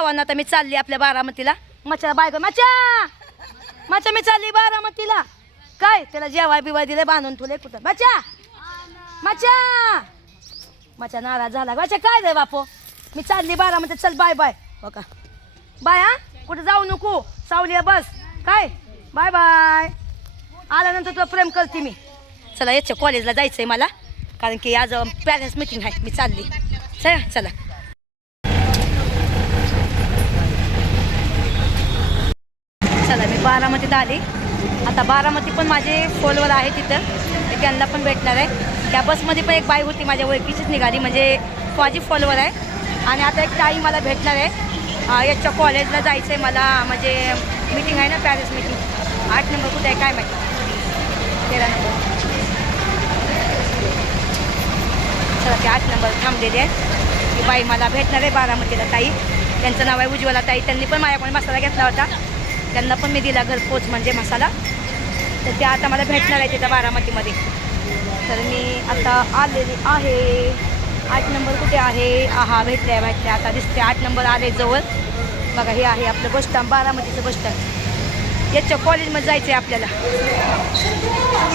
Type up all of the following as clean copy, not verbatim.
भावांना आता मी चालली आपल्या बारामतीला. मच्छा बायको मच्छा मी चालली बारामतीला. काय त्याला जेवाय बिवाय दिले बांधून तुले कुठं मच्छा नाराज झाला. मच्छा काय रे बापो मी चालली बारामतीत. चल बाय बाय. बघा बाय. हा कुठं जाऊ नको सावलीया बस. काय बाय बाय. आल्यानंतर तुला प्रेम करते मी. चला याच्या कॉलेजला जायचंय मला कारण की आज पॅरेंट्स मीटिंग आहे. मी चालली चला. चला मी बारामतीत आली. आता बारामती पण माझे फॉलोवर आहे तिथं. मी त्यांना पण भेटणार आहे. त्या बसमध्ये पण एक बाई होती माझ्या ओळखीचीच निघाली म्हणजे माझी फॉलोवर आहे. आणि आता एक ताई मला भेटणार आहे. याच्या कॉलेजला जायचं आहे मला म्हणजे मीटिंग आहे ना पॅरेंट्स मीटिंग. 8 नंबर कुठे आहे काय माहिती. 13 नंबर. चला ते 8 नंबर थांबलेले आहे. ती बाई मला भेटणार आहे बारामतीला ताई. त्यांचं नाव आहे उज्ज्वला ताई. त्यांनी पण माझ्याकडून मसाला घेतला होता. त्यांना पण मी दिला घरपोच म्हणजे मसाला. तर ते आता मला भेटणार आहे तिथं बारामतीमध्ये. तर मी आता आलेली आहे. 8 नंबर कुठे आहे. भेटले आता दिसते. 8 नंबर आले जवळ. बघा हे आहे आपलं बस स्टँड बारामतीचं बस स्टँड. याच्या कॉलेजमध्ये जायचं आहे आपल्याला.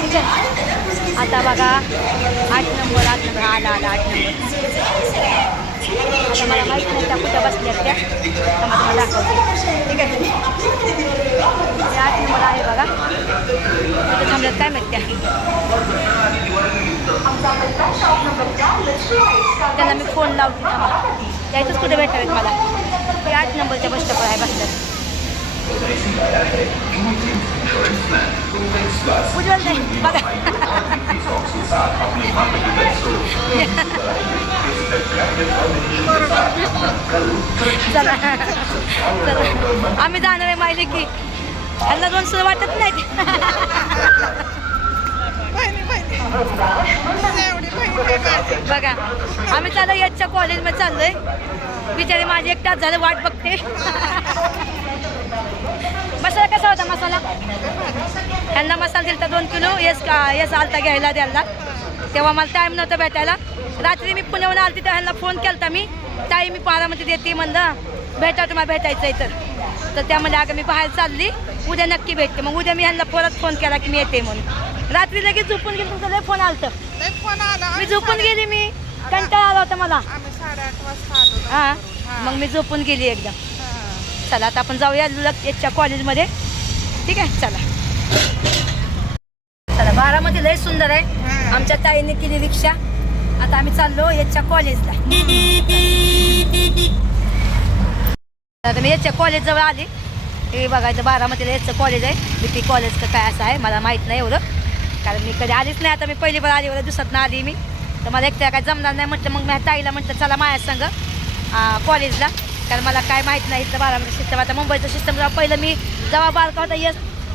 ठीक आहे आता बघा 8 नंबर आला 8 नंबर. आता मला माहीत नाही त्या कुठं बसल्यात त्या. तर मला दाखवते. ठीक आहे 8 नंबर आहे बघा. कुठं थांबल्यात काय माहिती त्या. त्यांना मी फोन लावते थांबा. त्यातच कुठे भेटणार आहेत मला. ते 8 नंबरच्या बस स्टॉपवर आहे बसल्यात. उज्ज्वल नाही बघा. चला आम्ही जाणार आहे माहिती की यांना 2 सुद्धा वाटत नाही. बघा आम्ही चालू याच्या कॉलेजमध्ये चाललोय. बिचारी माझी 1 तास झालं वाट बघते. मसाला कसा होता मसाला. ह्यांना मसाला दिला 2 किलो. यस आलता घ्यायला द्यायला. तेव्हा मला टाईम नव्हता भेटायला. रात्री मी पुण्याहून आलती तर ह्यांना फोन केला मी. ताई मी बारामतीत येते म्हणलं भेटा तुम्हाला भेटायचं आहे तर त्यामध्ये अगं मी बाहेर चालली उद्या नक्की भेटते. मग उद्या मी ह्यांना परत फोन केला की मी येते म्हणून. रात्री लगेच झोपून गेली. तुमचा लय फोन आलतं. मी झोपून गेली. मी कंटाळा आला होता मला. 8:30 वाजता आलो. मग मी झोपून गेली एकदम. चला आता आपण जाऊया याच्या कॉलेजमध्ये. ठीक आहे चला बारामती लय सुंदर आहे. आमच्या ताईने केली रिक्षा. आता आम्ही चाललो याच्या कॉलेजला. आता मी याच्या कॉलेज जवळ आली. हे बघायचं बारामतीला याचं कॉलेज आहे. BP कॉलेज का काय असं आहे मला माहीत नाही एवढं कारण मी कधी आलीच नाही. आता मी पहिली बार आली दिवसात आली मी. तर मला एकट्या काय जमणार नाही म्हटलं. मग मी ताईला म्हटलं चला माझ्या संग कॉलेजला कारण मला काय माहीत नाही इथलं बारामती सिस्टम. आता मुंबईचं सिस्टम जेव्हा पहिलं मी जेव्हा बारका होता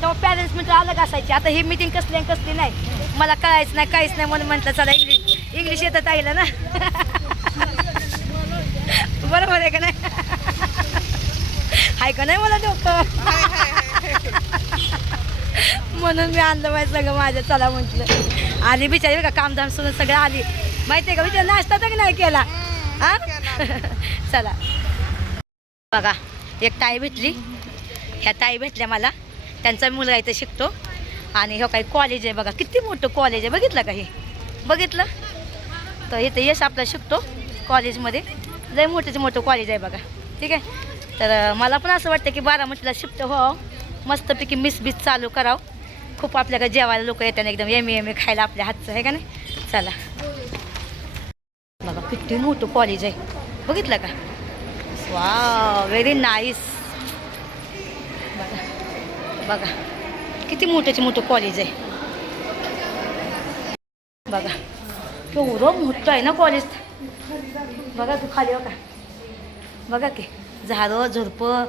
तेव्हा पॅरेंट्स मित्र अलग असायची. आता ही मीटिंग कसली नाही मला कळायचं नाही काहीच नाही म्हणून म्हटलं चला इंग्लिश येतं ताईला ना. बरोबर आहे का नाही. आहे का नाही मला डोकं. म्हणून मी आणलं माहिती सगळं माझ्या. चला म्हटलं आली बिचारी का कामधाम सोडून सगळं आली माहिती आहे का. बिचार नाश्ता तर नाही केला. चला बघा एक ताई भेटली. ह्या ताई भेटल्या मला. त्यांचा मुलगा इथं शिकतो आणि हे काही कॉलेज आहे बघा. किती मोठं कॉलेज आहे बघितलं का. हे बघितलं तर इथं यश आपला शिकतो कॉलेजमध्ये. लय मोठं कॉलेज आहे बघा. ठीक आहे तर मला पण असं वाटतं की बारामतीला शिफ्ट व्हावं. मस्तपैकी मिस चालू करावं. खूप आपल्याकडे जेवायला लोक येतात एकदम एम खायला आपल्या हातचं आहे का नाही. चला बघा किती मोठं कॉलेज आहे बघितलं का. वा व्हेरी नाईस. बघा किती मोठं कॉलेज आहे बघा. केवढं मोठं आहे ना कॉलेज. बघा तू खाली बघा. बघा की झाडं झुडपं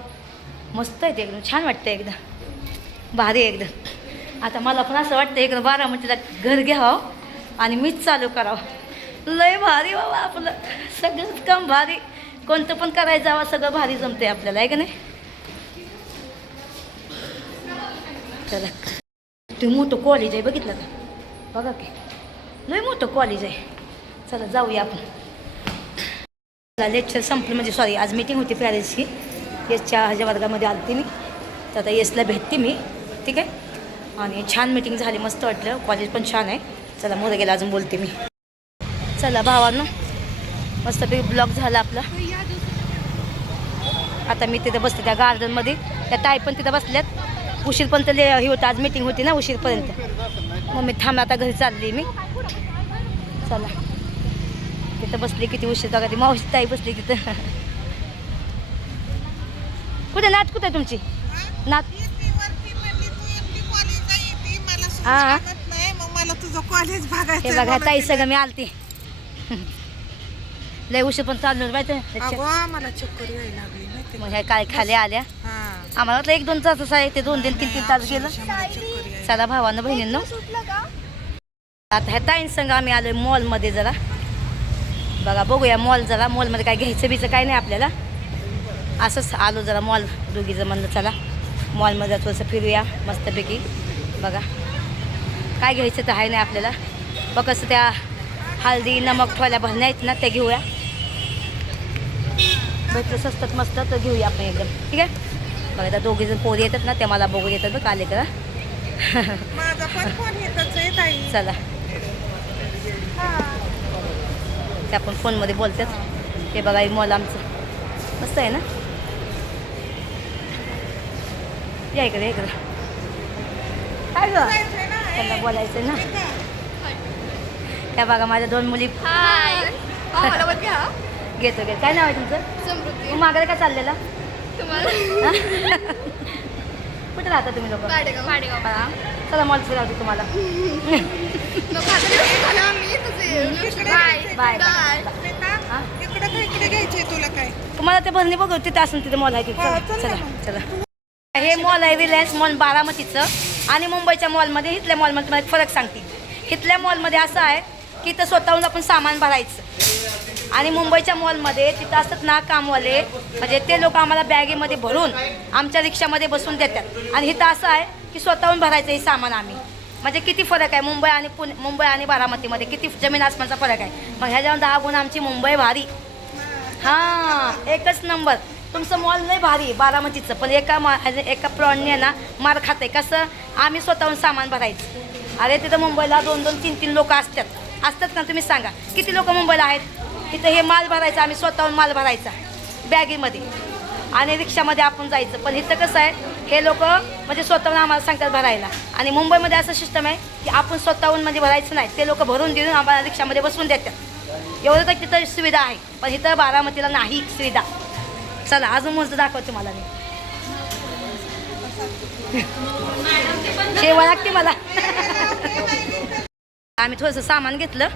मस्त आहे. एकदम छान वाटतं एकदम भारी एकदम. आता मला पण असं वाटतं एकदम बारामतीला घर घ्यावं आणि मीच चालू करावं. लय भारी बाबा आपलं सगळंच काम भारी. कोणतं पण करायचं जावं सगळं भारी जमते आपल्याला आहे का नाही. चला ते मोठं कॉलेज आहे बघितलं का. बघा की लय मोठं कॉलेज आहे. चला जाऊया आपण. लेक्चर संपलं म्हणजे सॉरी आज मीटिंग होती पॅरेंट्सची. येसच्या ह्याच्या वर्गामध्ये आलती मी, तर आता येसला भेटते मी. ठीक आहे. आणि छान मीटिंग झाली, मस्त वाटलं. कॉलेज पण छान आहे. चला मोर गेला अजून बोलते मी. चला भावांनो, मस्तपैकी ब्लॉग झाला आपला. आता मी तिथं बसते त्या गार्डनमध्ये. त्या ताई पण तिथं बसल्यात. उशीरपर्यंत हे होतं, आज मीटिंग होती ना उशीरपर्यंत. मग मी थांबला, आता घरी चालली मी. चला तिथं बसली, किती उशीर बघा. ती मावशी ताई बसली तिथं. कुठे नात, कुठे तुमची नात? हां मला तुझं कॉलेज बघायचं. हे बघा ताई सगळं मी आलती. लय उशीर पण चाललो माहिती. मला चक्कर यायला लागली माहिती. मग ह्या काय खाली आल्या. आम्हाला वाटलं 1-2 तासच आहे, ते 2-3 3 तास गेलं. चला भावानं बहिणींनो, आता ह्या ताईं संग आम्ही आलोय मॉलमध्ये. जरा बघा, बघूया मॉल. जरा मॉलमध्ये काय घ्यायचं बीचं काय नाही आपल्याला. असंच आलो जरा मॉल दोघीचं. म्हणलं चला मॉलमध्ये थोडंसं फिरूया मस्तपैकी. बघा काय घ्यायचं तर आहे नाही आपल्याला. बघ कसं त्या हळदी नमक ठेवायला भरण्या आहेत ना, त्या घेऊया. भेटलं स्वस्तात मस्त तर घेऊया आपण एकदम. ठीक आहे. बघा त्या दोघीजण पोरी येतात ना, त्या मला बघू येतात बघ आले करा. माझा पण फोन येतच आहे ताई. चला ते आपण फोनमध्ये बोलतात. ते बघा मॉल आमचं मस्त आहे ना. या इकडे इकडे. काय ग त्यांना बोलायचं ना. त्या बघा माझ्या 2 मुली. घेतो घे. काय नाव आहे तुमचं? तू मागायला काय चाललेला? कुठे राहता तुम्ही लोक? चला मॉल फिरावते तुम्हाला. Bye bye. इकडे घ्यायचंय तुला काय? तुम्हाला ते भरणी बघू तिथे असून तिथे मॉल आहे तिथे. चला चला. हे मॉल आहे रिलायन्स मॉल बारामतीचं. आणि मुंबईच्या मॉलमध्ये इथल्या मॉलमध्ये तुम्हाला फरक सांगते. इथल्या मॉलमध्ये असं आहे की इथं स्वतःहून आपण सामान भरायचं. आणि मुंबईच्या मॉलमध्ये तिथं असतात ना कामवाले, म्हणजे ते लोक आम्हाला बॅगेमध्ये भरून आमच्या रिक्षामध्ये बसून देतात. आणि इथं असं आहे की स्वतःहून भरायचं हे सामान आम्ही. म्हणजे किती फरक आहे मुंबई आणि मुंबई आणि बारामतीमध्ये, किती जमीन आसमानचा फरक आहे. मग ह्याच्यावर 10 गुण आमची मुंबई भारी. हां एकच नंबर. तुमचं मॉल नाही भारी बारामतीचं, पण एका प्रॉडने ना मार खाते. कसं आम्ही स्वतःहून सामान भरायचं. अरे तिथं मुंबईला 2-2 3-3 लोक असतात ना. तुम्ही सांगा किती लोक मुंबईला आहेत. तिथं हे माल भरायचा, आम्ही स्वतःहून माल भरायचा बॅगेमध्ये आणि रिक्षामध्ये आपण जायचं. पण इथं कसं आहे, हे लोक म्हणजे स्वतःहून आम्हाला सांगतात भरायला. आणि मुंबईमध्ये असं सिस्टम आहे की आपण स्वतःहून म्हणजे भरायचं नाही, ते लोक भरून देऊन आम्हाला रिक्षामध्ये बसवून देतात. एवढं तर तिथं सुविधा आहे, पण इथं बारामतीला नाही सुविधा. चला अजून मस्त दाखवते मला मी. जेवा लागते मला. आम्ही थोडंसं सामान घेतलं.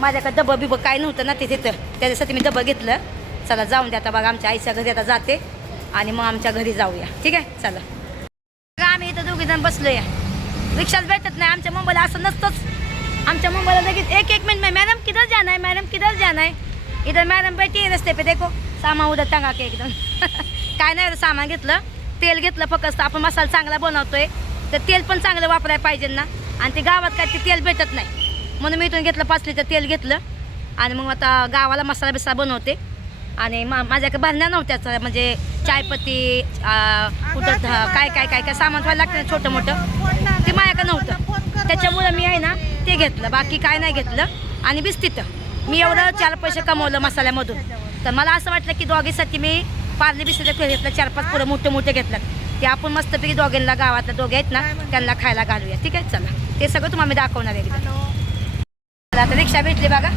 माझ्याकडे डबं बिबं काय नव्हतं ना तिथे, तर त्याच्यासाठी मी डबं घेतलं. चला जाऊन द्या आता. बघा आमच्या आईच्या घरी आता जाते आणि मग आमच्या घरी जाऊया. ठीक आहे चला. आम्ही इथं 2 जण बसलो या. रिक्षाच भेटत नाही आमच्या मुंबईला. असं नसतंच आमच्या मुंबईला. लगेच एक मिनट में मैडम किधर जाना है, मैडम किधर जाना है. इधर मैडम बैठी है रस्ते पे, देखो सामान उधर टंगा के एकदम. काय नाही सामान घेतलं. तेल घेतलं फक्त. आपण मसाला चांगला बनवतोय तर तेल पण चांगलं वापरायला पाहिजे ना. आणि ते गावात काय ते तेल भेटत नाही, म्हणून मी इथून घेतलं 5 लिटर तेल घेतलं. आणि मग आता गावाला मसाला बिस्सा बनवते. आणि माझ्याकडे भरण्या नव्हत्याच, म्हणजे चायपत्ती कुठं काय काय काय काय सामान व्हायला लागतं ना छोटं मोठं, ते माझ्याकडे नव्हतं. त्याच्यामुळं मी आहे ना ते घेतलं, बाकी काय नाही घेतलं. आणि बिस्तितं मी एवढं 4 पैसे कमवलं मसाल्यामधून. तर मला असं वाटलं की दोघीसाठी मी पार्ले बिस्तितं घेतलं. 4-5 पुढं मोठे घेतलं. ते आपण मस्तपैकी दोघींना, गावातल्या दोघे आहेत ना त्यांना खायला घालूया. ठीक आहे चला. ते सगळं तुम्हाला मी दाखवणार आहे. आता रिक्षा भेटली बघा.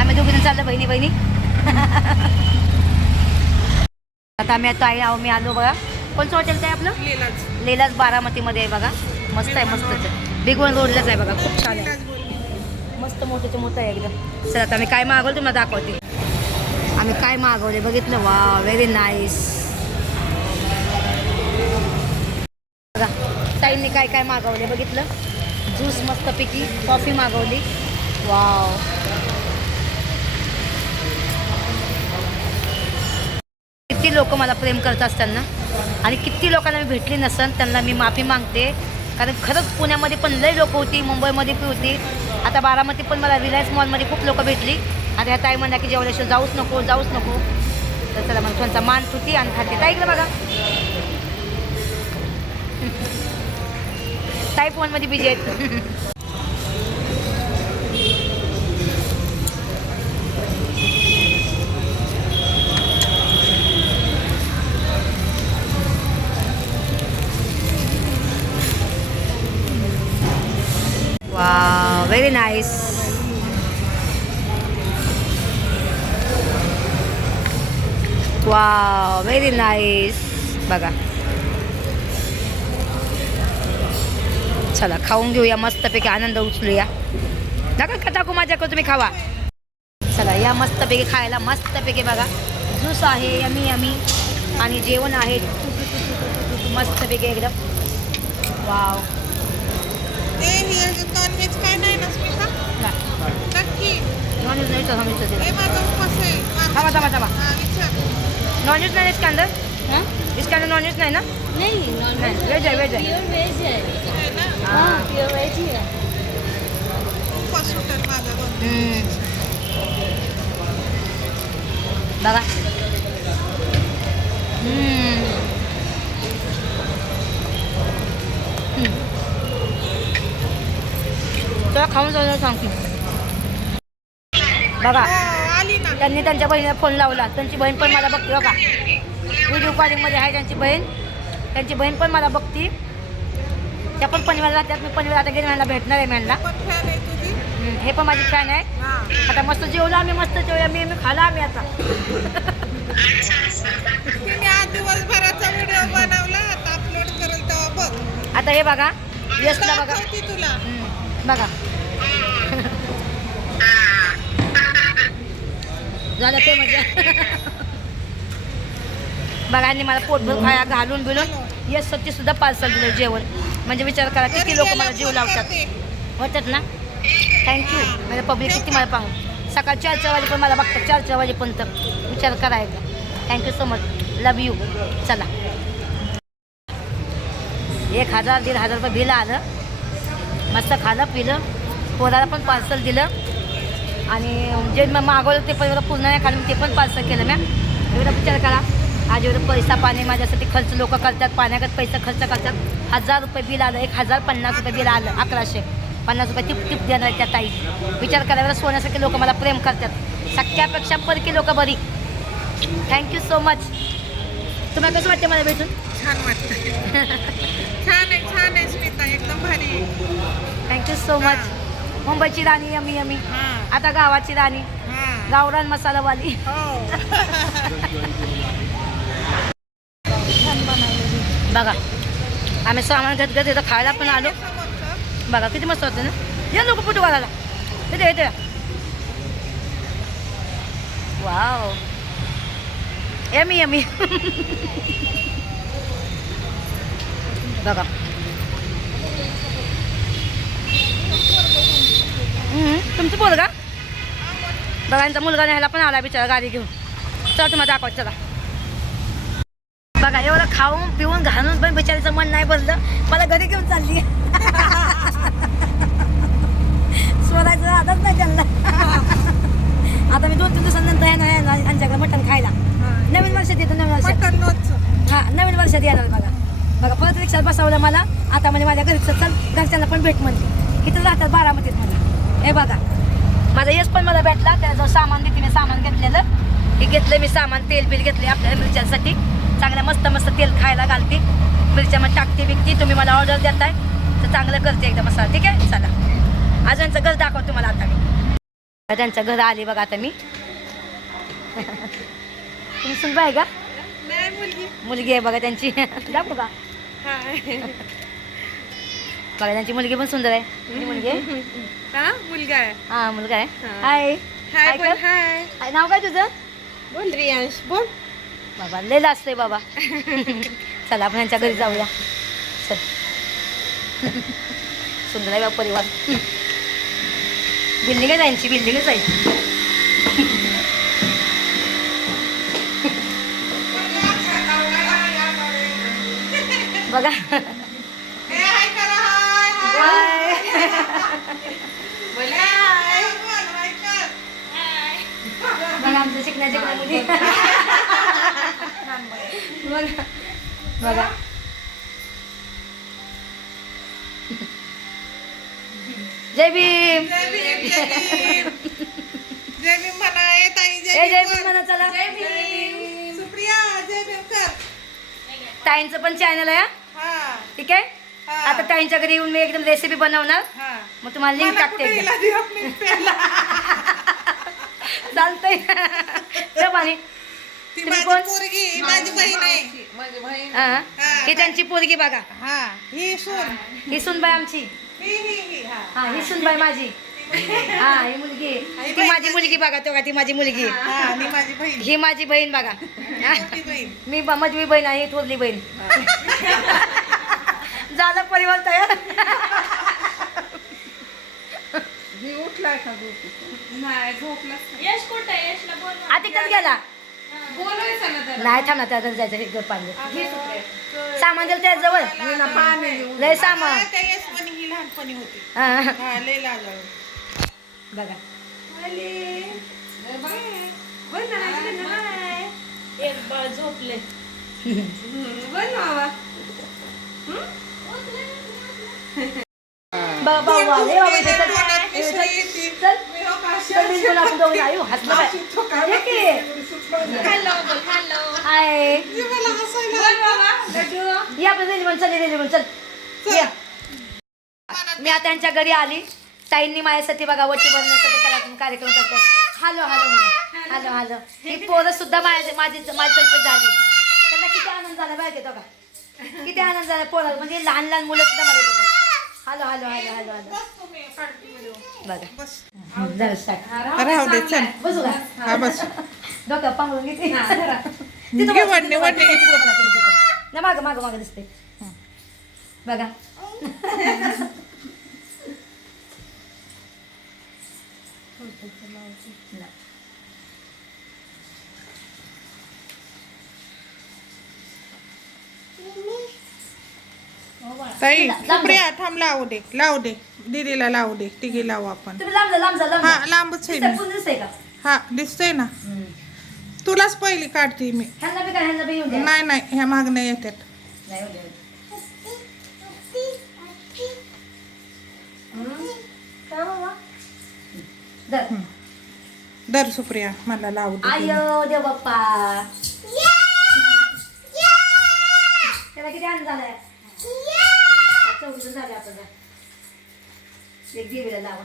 आम्ही 2 जण चाललो बहिणी बहिणी. आता आम्ही आता आहे मी आलो बघा. कोणचं हॉटेल आहे आपलं? लेलाच बारामतीमध्ये आहे बघा. मस्त आहे मस्त. बिगवन रोडलाच आहे बघा. खूप छान आहे. मस्त मोठं आहे एकदम. चला आता आम्ही काय मागवलं तुम्हाला दाखवते. आम्ही काय मागवले बघितलं. वा व्हेरी नाईस. बघा ताईंनी काय काय मागवले बघितलं. ज्यूस मस्तपैकी, कॉफी मागवली. वाव किती लोक मला प्रेम करत असताना आणि किती लोकांना मी भेटली नसन त्यांना मी माफी मागते. कारण खरंच पुण्यामध्ये पण लई लोक होती, मुंबईमध्ये पण होती. आता बारामती पण मला रिलायन्स मॉलमध्ये खूप लोक भेटली. आणि ह्या ताई म्हणल्या की जेवल्याशिवाय जाऊच नको. तर चला मग थोडासा मान तुती आणि खाते. ताई इकडे बघा, ताई फोनमध्ये बिझी आहेत. Wow, very nice. Wow, very nice. बघा, चला खाऊन घेऊया मस्तपैकी, आनंद उचलूया. नका का टाकू माझ्याकडे, तुम्ही खावा. चला या मस्तपैकी खायला, मस्तपैकी बघा ज्यूस आहे यमी यमी आणि जेवण आहे मस्तपैकी एकदम. वाव. नॉनव्हेज काय नाही ना स्मिता? नक्की. नॉनव्हेज नाही तर हमीच हे माझा उपवास आहे. थांबा थांबा थांबा, हा, विचार. नॉनव्हेज नाही इसके अंदर? इसके अंदर नॉनव्हेज नाही ना? नहीं नॉन नहीं, वेज है, वेज है. प्योर वेज है. आहे ना? हाँ. प्योर वेज ही है. उपवास सुटेल माझा दोन. बघा. चला खाऊन जाऊन सांगते. बघा, हो, आली ना. त्यांनी त्यांच्या बहिणीला फोन लावला. त्यांची बहीण पण मला बघते. बघा, व्हिडिओ कॉलिंगमध्ये आहे त्यांची बहीण. त्यांची बहीण पण मला बघती. त्या पण पनवेलला राहतात. मी पनवेल आता गेली मला भेटणार आहे मॅनला. पण फॅन आहे तुझी? हे पण माझी फॅन आहे. हा. आता मस्त जेवलो आम्ही, मस्त जेवूया. मी खाला आम्ही आता. तिने आज दिवसभराचा व्हिडिओ बनवला, आता अपलोड करेल तेव्हा बघ. आता हे बघा, यशला बघा. दाखवते तुला. बघा झालं ते मजा. बघा, आणि मला पोटभर खाया घालून बिलून यशसाठी सुद्धा पार्सल दिलं जेवण. म्हणजे विचार करा किती लोक मला जीव लावतात. होतात ना. थँक्यू. म्हणजे पब्लिक किती मला पाहून सकाळ 4 वाजे पण मला बघतात. 4 वाजेपर्यंत विचार करायचा. Thank you so much, love you. चला 1,000-1,500 रुपये बिल आलं. मस्त खालं पिलं, पोराला पण पार्सल दिलं आणि जे मग मागवलं ते पण एवढं पूर्ण नाही खाल्लं, ते पण पार्सल केलं. मॅम एवढा विचार करा, आज एवढं पैसा पाणी माझ्यासाठी खर्च लोक करतात, पाण्यागत पैसा खर्च करतात. 1,000 रुपये बिल आलं, 1,050 रुपये बिल आलं, 1,150 रुपये टिप देणार त्या ताई. विचार करायला सोन्यासारखे लोक मला प्रेम करतात. सख्यापेक्षा परकी लोक बरी. Thank you so much. तुम्हाला कसं वाटते मला भेटून? छान वाटतं. छान आहे स्मिता, एकदम भारी. Thank you so much. मुंबईची राणी यमी यमी, हा. आता गावाची राणी, हा. गावरान मसालावाली. हो. बघा, आम्ही सामान घेत इथं खायला पण आलो. समोरचं. बघा किती मस्त होतं ना. या लोक फोटो घालायला येते येते. Wow, yummy yummy. बघा तुमचं पोरगा बघा, यांचा मुलगा न्यायला पण आला बिचारा गाडी घेऊन. चला तुम्हाला दाखवत. चला बघा, एवढं खाऊन पिऊन घालून पण बिचारीचं मन नाही बसलं. मला घरी घेऊन चालली. स्वरायचं आताच नाही त्यांना. आता मी 2-3 दिवसांनंतर येणार यांच्याकडे मटण खायला. नवीन वर्षात येतं. नवीन वर्षात मटण लोणचं. हां, नवीन वर्षात येणार. बघा परत रिक्षात बसवलं मला. आता म्हणजे माझ्या घरी चल, घरच्यांना पण भेट म्हणली. इथं राहतात बारामतीत मला. हे बघा, माझा यश पण मला भेटला. त्याचं सामान देते मी, सामान घेतलेलं. हे घेतलं मी सामान, तेल बिल घेतले आपल्याला मिरच्यांसाठी. चांगल्या मस्त तेल खायला घालते, मिरच्या मग टाकते बिकते. तुम्ही मला ऑर्डर देताय तर चांगलं करते एकदा मसाला. ठीक आहे, चला आज यांचं घर दाखवतो तुम्हाला. आता मी त्यांचं घर आले बघा. आता मी तुम्ही सुनबाई आहे का? नाही, मुलगी. मुलगी आहे बघा त्यांची. दाखवू का? बघा त्यांची मुलगी पण सुंदर आहे. किती मुलगी आहे? हा, मुलगा आहे. हा, मुलगा आहे. हा. हाय हाय हाय बोल. कर. हाय हाय, नाव काय तुझं? बोल रियांश, बोल. बाबा लय लाजतंय बाबा. चला आपण यांच्या घरी जाऊया. चल. सुंदर आहे बाबा परिवार. बिल्डिंग आहे त्यांची, बिल्डिंगच आहे. बघा ए, हाय करा. हाय हाय. बोल हाय. बोल, हाय कर. हाय. बघा आमच्या शिकण्याच्या मुली. बघा बघा जय भीम जय भीम, जय भीम. जय भीम म्हणा ए ताई, ए जय जय भीम भीम म्हण. म्हणा चला सुप्रिया जय भीम कर. ताईंचं पण चॅनल आहे हा. हा ठीक आहे हा. आता ताईंच्या घरी येऊन मी एकदम रेसिपी बनवणार हा. मग तुम्हाला लिंक मला टाकते कुठे एकदम. हिला दिलं मी प्यायला. चालतंय ठेव पाणी ती तुम्ही माझी कोण? पोरगी ही माझी बहीण आहे. हा ही त्यांची पोरगी बघा हा ही सून ही सुनबाई आमची ही हा. हा ही सुनबाई माझी हा ही मुलगी ती माझी मुलगी बघा तो का ती माझी मुलगी हा आणि माझी बहीण ही माझी बहीण बघा मोठी बहीण. मी मजवी बहीण आहे ही थोरली बहीण झालं परिवार तयार नाही झोपला. यश कुठं आहे? यशला बोलवा. आता तिकडे गेला बोलवायचं ना त्याला. नाही थांब ना त्या घरी जायचं हे घर पाणी सामान दिलं त्या जवळ लय सामान हा, त्या यशवणी ही लहानपणी होती. हा हा लय लाजाळू. बघा एक बाळ झोपले. बाबा वाले बाबा इथे चल. तोंडात मिसळी येते. चल मी हो का अशी- चल बिलकुल आपण दोघं आयु हसलं बाय अशी थोकायला ये की. हॅलो बोल हॅलो. मला हाय हसायला लागलं. या आपण रेल्वे म्हणून चल रेल्वे म्हणून चल या मी आता त्यांच्या घरी आली ताईंनी माझ्यासाठी बघा वटी भरण्यासाठी त्याला कार्यक्रम करतात हॅलो हॅलो म्हणा हॅलो हॅलो ही पोरं सुद्धा माझ्यातर्फे झाली त्यांना किती आनंद झाला माहिती तो का किती आनंद झाला पोरं म्हणजे लहान लहान मुलं सुद्धा मला येतात hello hello hello hello hello बस तुम्ही काढते व्हिडिओ. बघा बस. जरा start. राहू दे चल. बसू का हा बस. डोक्या पांघरून घेते घे वडणे वडणे घे. ना मागं मागं मागं दिसते बघा ताई सुप्रिया थांब लावू दे दीदीला लावू दे तिघी लावू आपण. तुम्ही लांब जा लांब जा लांब हा जा. लांबच आहे दिसतंय, मी. पूर्ण दिसतंय का हा दिसतंय ना तुलाच पहिली काढते मी. ह्यांना बी काय ह्यांना बी येऊन द्या नाही ह्या मागण्या येतात. नाही येऊन द्या. काय बाबा? धर. दर सुप्रिया मला लावू दे तिने. आयो देव बाप्पा त्याला किती आनंद झालाय चौघजण झाले आपण जा. एक देवीला लावा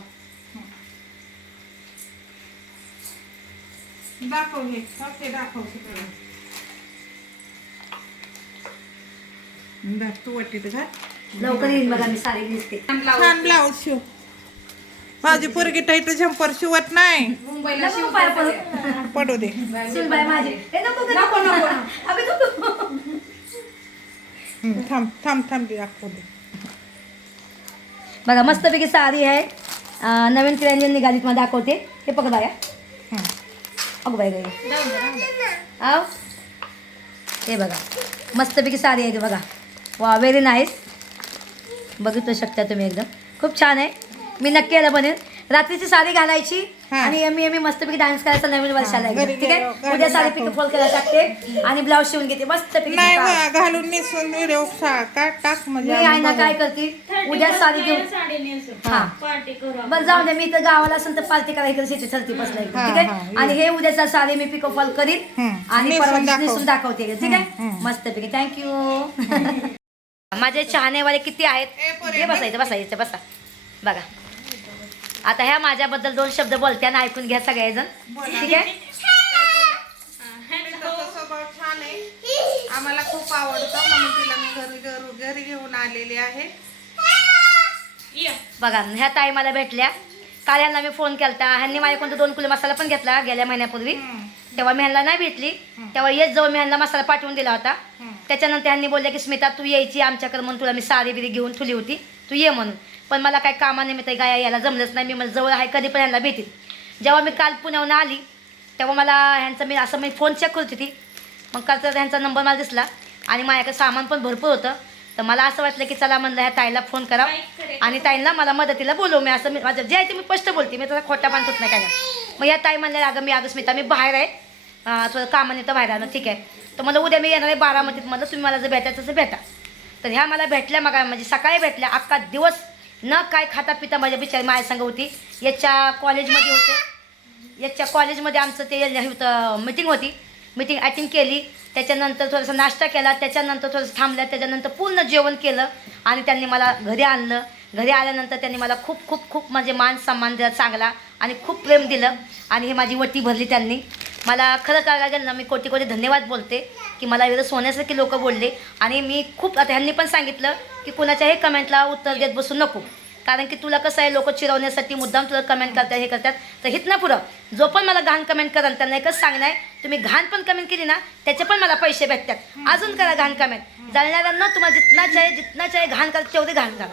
दाखव हे फक्त दाखव सुप्रिया. धर, तू वटीत घाल. लवकर येईन बघा मी साडी दिसते छान ब्लाऊज शिव. माझी पोरगी टाईट झंपर शिवत नाही. नको पाय पडू. पडू दे. सुनबाई माझी ए नको ग, नको नको अगं नको थांब दे दाखव दे. बघा मस्तपैकी साडी आहे नवीन ट्रेंड निघालीत मला दाखवते हे पकड बाया हं. अगो बाई गाई आव हे बघा मस्तपैकी साडी आहे ती बघा वा व्हेरी नाईस बघितलं शकता तुम्ही एकदम खूप छान आहे मी नक्की याला बनेन रात्रीची साडी घालायची हा. आणि मी मस्तपैकी डान्स करायचा नवीन वर्षाला हा, घरी एकदम. ठीक आहे गेलो, उद्या घालून साडी दाखव. पिक फॉल करायला टाकते आणि ब्लाऊज शिवून घेते मस्तपैकी नाही बघा. बा, घालून निसून व्हिडिओ टाक मी म्हणजे आहे आम्ही ना बघू. काय करते उद्या साडी घेऊन साडी नेसू. हा पार्टी करू आपण. बरं जाऊ दे मी तर गावाला असेल तर पार्टी करायला इकडे शेती ठरती बसला इकडे, हा, ठीक हा, आहे आणि हे उद्याचा साडी मी पिको फॉल करीन हं. आणि नेसून परवा दाखव. नेसून दाखवते ठीक आहे हं. मस्तपैकी थँक्यू माझे चाहनेवाले किती आहेत ए, पोरे, हे बसायचं बसा बघा आता ह्या माझ्याबद्दल 2 शब्द बोलत्या ना ऐकून घ्या सगळेजण बोला. ठीक आहे तिचा स्वभाव छान आहे आम्हाला खूप आवडतं म्हणून तिला मी घरी घेऊन आलेली आहे. ये. बघा ह्या ताई मला भेटल्या काल ह्यांना मी फोन केलता ह्यांनी माझ्याकडून 2 किलो मसाला पण घेतला गेल्या महिन्यापूर्वी हं. तेव्हा मी ह्यांना नाही भेटली तेव्हा येत जाऊन मी ह्यांना मसाला पाठवून दिला होता हं. त्याच्यानंतर ह्यांनी बोलले की स्मिता तू यायची आमच्याकडे म्हणून तुला मी साडी बिरी घेऊन ठेवली होती तू ये म्हणून पण मला काय कामानिमित्त गाया यायला जमलंच नाही मी मला जवळ आहे कधी पण ह्यांना भेटेल जेव्हा मी काल पुण्याहून आली तेव्हा मला ह्यांचं मी फोन चेक करत होती मग काल तर ह्यांचा नंबर मला दिसला आणि माझ्याकडे सामान पण भरपूर होतं तर मला असं वाटलं की चला म्हणलं ह्या ताईला फोन करा आणि ताईंना मला मदतीला बोलव मी असं माझं जे आहे ते मी स्पष्ट बोलते मी त्याचा खोटा बांधत नाही काय मग या ताई म्हणल्या अगं स्मिता मी बाहेर आहे थोडं कामाने तर बाहेर आलं ठीक आहे तर मला उद्या मी येणार आहे बारामतीत. म्हणलं तुम्ही मला जर भेटायचं तसं भेटा. तर ह्या मला भेटल्या मग म्हणजे सकाळी भेटल्या. अख्खा दिवस न काय खाता पिता माझ्या बिचारी माझ्या संग होती. याच्या कॉलेजमध्ये होते. याच्या कॉलेजमध्ये आमचं ते होतं मीटिंग होती. मीटिंग अटेंड केली. त्याच्यानंतर थोडासा नाश्ता केला. त्याच्यानंतर थोडंसं थांबल्या. त्याच्यानंतर पूर्ण जेवण केलं आणि त्यांनी मला घरी आणलं. घरी आल्यानंतर त्यांनी मला खूप खूप खूप म्हणजे मान सन्मान दिला चांगला आणि खूप प्रेम दिलं आणि हे माझी वटी भरली त्यांनी. मला खरं करायला गेलं ना मी कोटी कोटी धन्यवाद बोलते की मला एवढं सोन्यासारखी लोक बोलले. आणि मी खूप आता ह्यांनी पण सांगितलं की कुणाच्याही कमेंटला उत्तर देत बसू नको, कारण की तुला कसं आहे लोक चिरवण्यासाठी मुद्दाम तुला कमेंट करतात हे करतात. तर हिथनं पुढं जो पण मला घाण कमेंट कराल त्यांना एकच सांगणं आहे, तुम्ही घाण पण कमेंट केली ना त्याचे पण मला पैसे भेटतात. अजून करा घाण कमेंट. जळणाऱ्यांना तुम्हाला जितना चाहे घाण करा तेवढे घाण करा.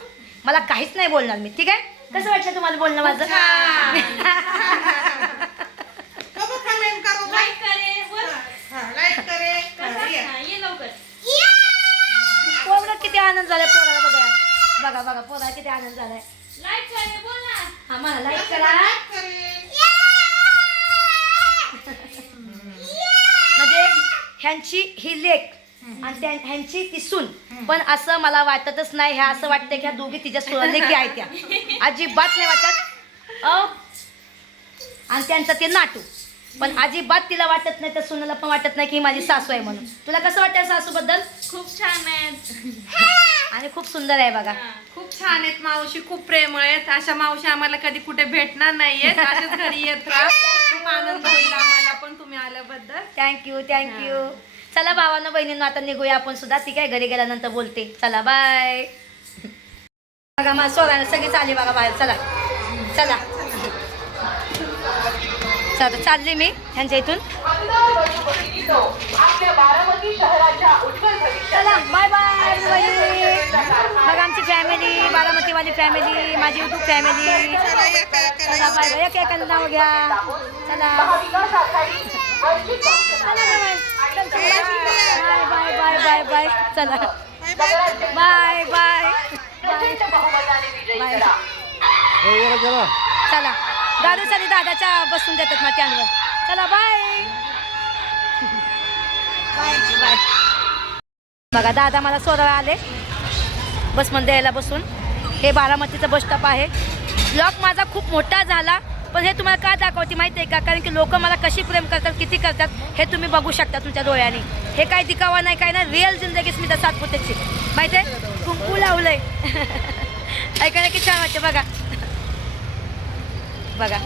मला काहीच नाही बोलणार मी. ठीक आहे. कसं वाटलं तुम्हाला बोलणं माझं? कमेंट करो, लाईक करे वर. लाईक करे. ये लवकर. पोरं किती आनंद झालाय पोराला बघा. बघा बघा पोराला किती आनंद झालाय. लाईक करे बोल ना. हा मला लाईक करा. म्हणजे ह्यांची ही लेक आणि ह्यांची ती सून. पण असं मला वाटतच नाही. ह्या असं वाटतं की ह्या दोघी तिच्या लेकी आहेत त्या. अजिबात नाही वाटत. आणि त्यांचं ते नाटू. पण अजिबात तिला वाटत नाही, त्या सुनाला पण वाटत नाही की ही माझी सासू आहे म्हणून. तुला कसं वाटतं सासूबद्दल? खूप छान आहेत आणि खूप सुंदर आहे बघा. खूप छान आहेत मावशी, खूप प्रेमळ आहेत. अशा मावशी आम्हाला कधी कुठे भेटणार नाहीयेत. अशाच घरी येत राहा. खूप आनंद होईल आम्हाला पण तुम्ही आल्याबद्दल. Thank you thank you. चला भावांनो बहिणींनो आता निघूया आपण सुद्धा. ठीक आहे. घरी गेल्यानंतर बोलते. चला बाय. बघा मला सोडायला सगळी चालली बघा बाहेर. चला चला चला चालली मी ह्यांच्या इथून. चला बाय बाय. बघा आमची फॅमिली, बारामतीवाली फॅमिली, माझी युट्यूब फॅमिली. चला बाय बाय. एक एकाचं नाव घ्या. चला bye bye bye bye bye. चला बाय बाय बाय. चला गाडीसाठी दादाच्या बसून देतात ना त्यांवर. चला बाय बाय. बघा दादा मला सोडायला आले बसमध्ये यायला बसून. हे बारामतीचं बस स्टॉप आहे. ब्लॉग माझा खूप मोठा झाला पण हे तुम्हाला का दाखवते माहिती आहे का? कारण की लोक मला कशी प्रेम करतात, किती करतात हे तुम्ही बघू शकता तुमच्या डोळ्याने. हे काय दिखावा नाही काय ना, रिअल जिंदगी स्मिता सातपुतेची माहिती आहे. कुंकू लावलंय. ऐकायला की छान वाटते बघा बघा.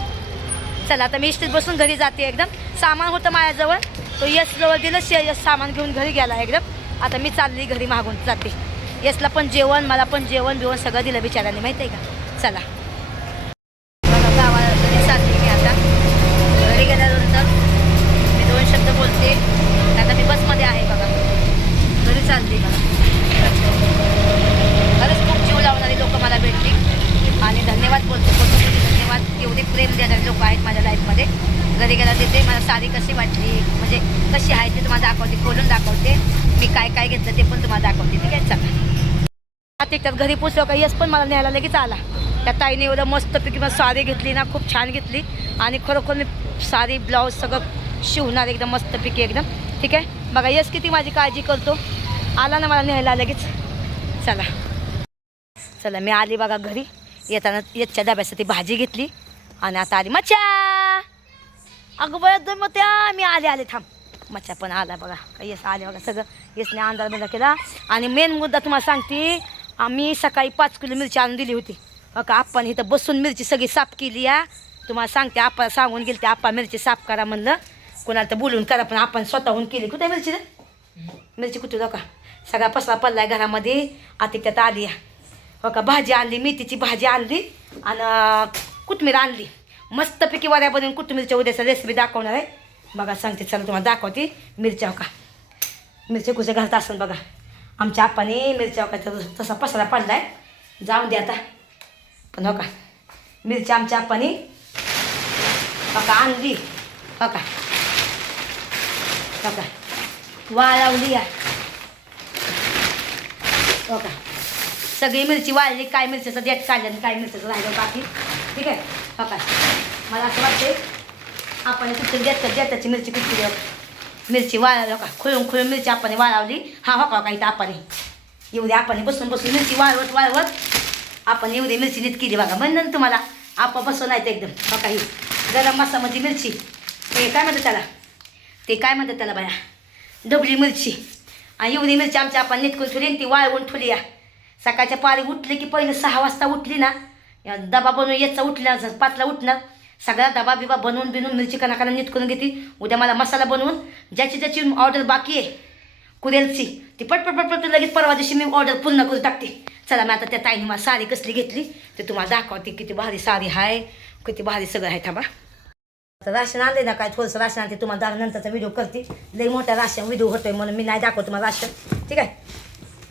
चला आता मी इष्टीत बसून घरी जाते. एकदम सामान होतं माझ्याजवळ, तो यशजवळ दिलं. यश सामान घेऊन घरी गेला एकदम. आता मी चालली घरी मागून जाते. यशला पण जेवण, मला पण जेवण बिवण सगळं दिलं बिचाराने माहिती आहे का. चला बघा गावाला घरी चालली मी आता. घरी गेल्यानंतर मी 2 शब्द बोलते. आता मी बसमध्ये आहे बघा. घरी चालली बघा. खरंच खूप जीव लावणारी लोक मला भेटली आणि धन्यवाद बोलते. धन्यवाद. एवढे प्रेम देणारे लोक आहेत माझ्या लाईफमध्ये. घरी गेला तिथे मला साडी कशी वाटली म्हणजे कशी आहे ते तुम्हाला दाखवते, खोलून दाखवते. मी काय काय घेतलं ते पण तुम्हाला दाखवते. ठीक आहे. चला त्यात घरी पोचलो का यश पण मला न्यायला लगेच आला. त्या ताईने एवढं मस्तपैकी मला साडी घेतली ना, खूप छान घेतली. आणि खरोखर मी साडी ब्लाऊज सगळं शिवणार एकदम मस्तपैकी एकदम. ठीक आहे. बघा यश किती माझी काळजी करतो. आला ना मला न्यायला लगेच. चला चला मी आली बघा घरी. येताना यशच्या डब्यासाठी भाजी घेतली आणि आता आली मच्छा. अगं बरं मग त्या मी आले थांब. मच्छा पण आला बघा. यश आले बघा. सगळं यशने अंदाज बिंदा केला. आणि मेन मुद्दा तुम्हाला सांगते, आम्ही सकाळी 5 किलो मिरची आणून दिली होती का. आपण इथं बसून मिरची सगळी साफ केली या. तुम्हाला सांगते आपण सांगून गेली ते आप्पा मिरची साफ करा म्हणलं. कोणाला तर बोलून करा पण आपण स्वतःहून केली. कुठे मिरची रे? मिरची कुठे हो का. सगळा पसरा पडलाय घरामध्ये. आता त्यात आली या हो का. भाजी आणली, मेथीची भाजी आणली आणि कोथिंबीर आणली. मस्तपैकी वड्या बनवून कोथिंबीरच्या उद्याचा रेसिपी दाखवणार आहे बघा. सांगते चला तुम्हाला दाखवते. मिरच्या हो का. मिरच्या कुठे घालत असेल बघा. आमच्या आप्पाने मिरच्या हो का तसा पसरा पडलाय. जाऊन दे आता. पण हो का मिरच्या आमच्या आप्पाने हो का आणली हो का. हो का वाळवली या हो का. सगळी मिरची वाळली. काय मिरच्याचं देठ काढलं आणि काय मिरच्याचं राहिलं बाकी. ठीक आहे. हो का. मला असं वाटते आपण कुठे देताची मिरची कुठली मिरची वाळवली का खुळून खुळून मिरची आपण वाळवली हा हो का इथं आपण एवढी आपण बसून बसून मिरची वाळवत वाळवत आपण एवढी मिरची नीट केली बघा म्हणून तुम्हाला आपण बसून नाही एकदम हो काही गरम मसामध्ये मिरची ते काय म्हणतात त्याला बाया डबली मिरची आणि एवढी मिरची आमची आपण नीटकून ठेवली आणि ती वाळवून ठेवली या सकाळच्या पारी उठली की पहिले 6 वाजता उठली ना डबा बनवून याचा उठला 5ला उठणार सगळा डबा बिबा बनवून मिरची कणा नीट करून घेते उद्या मला मसाला बनवून ज्याची ऑर्डर बाकी आहे कुरेलची ती पटपट लगेच परवा दिवशी मी ऑर्डर पूर्ण करून टाकते चला मी आता त्या ताईने मला साडी कसली घेतली ते तुम्हाला दाखवते किती भारी साडी आहे किती भारी सगळं आहे थांबा तर राशन आणले ना काय थोडंसं राशन आणते तुम्हाला नंतरचा व्हिडिओ करते लई मोठा राशन व्हिडिओ होतोय म्हणून मी नाही दाखवतो तुम्हाला राशन ठीक आहे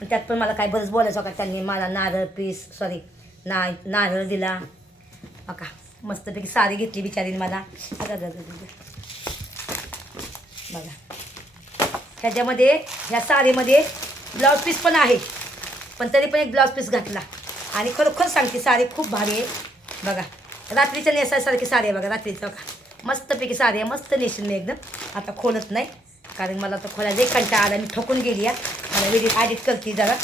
आणि त्यात पण मला काय बरंच बोलायचं का त्यांनी मला नारळ दिला बघा मस्तपैकी साडी घेतली बिचारीने मला बघा ह्याच्यामध्ये ह्या साडीमध्ये ब्लाऊज पीस पण आहे पण तरी पण एक ब्लाऊज पीस घातला आणि खरोखर सांगते साडी खूप भारी आहे बघा रात्रीच्या नेसायसारखी साडी आहे बघा रात्रीचं बघा मस्तपैकी साडी आहे मस्त नेसून मी एकदम आता खोलत नाही कारण मला तर खोलायला एक कंटाळा आला मी ठोकून गेली आहे मला व्हिडिओ एडिट करते जरा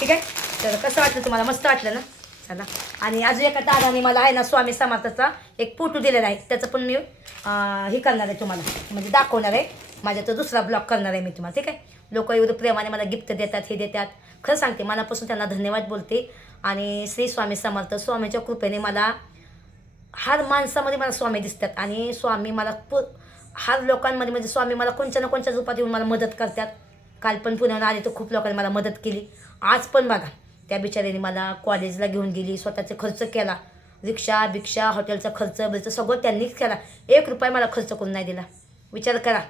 ठीक आहे तर कसं वाटलं तुम्हाला मस्त वाटलं ना चला आणि अजून एका दादाने मला आहे ना स्वामी समर्थाचा एक फोटो दिलेला आहे त्याचं पण मी हे करणार आहे तुम्हाला म्हणजे दाखवणार आहे माझ्या तो दुसरा ब्लॉग करणार आहे मी तुम्हाला ठीक आहे लोक एवढं प्रेमाने मला गिफ्ट देतात हे देतात खरं सांगते मनापासून त्यांना धन्यवाद बोलते आणि श्री स्वामी समर्थ स्वामीच्या कृपेने मला हर माणसामध्ये मला स्वामी दिसतात आणि स्वामी मला हर लोकांमध्ये म्हणजे स्वामी मला कोणत्या ना कोणत्या रूपात येऊन मला मदत करतात काल पण पुण्याला आले तर खूप लोकांनी मला मदत केली आज पण बघा त्या बिचाऱ्याने मला कॉलेजला घेऊन गेली स्वतःचा खर्च केला रिक्षा भिक्षा हॉटेलचा खर्च सगळं त्यांनीच केला 1 रुपया मला खर्च करून नाही दिला विचार करा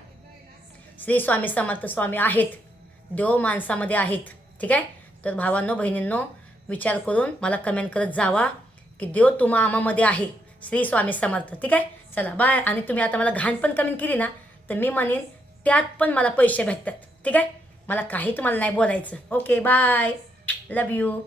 श्री स्वामी समर्थ स्वामी आहेत देव माणसामध्ये आहेत ठीक आहे तर भावांनो बहिणींनो विचार करून मला कमेंट करत जावा की देव तुम्हा आमामध्ये आहे श्री स्वामी समर्थ ठीक आहे चला बाय आणि तुम्ही आता मला घाण पण कमेंट केली ना तर मी म्हणेन त्यात पण मला पैसे भेटतात ठीक आहे मला काही तुम्हाला नाही बोलायचं ओके बाय लव यू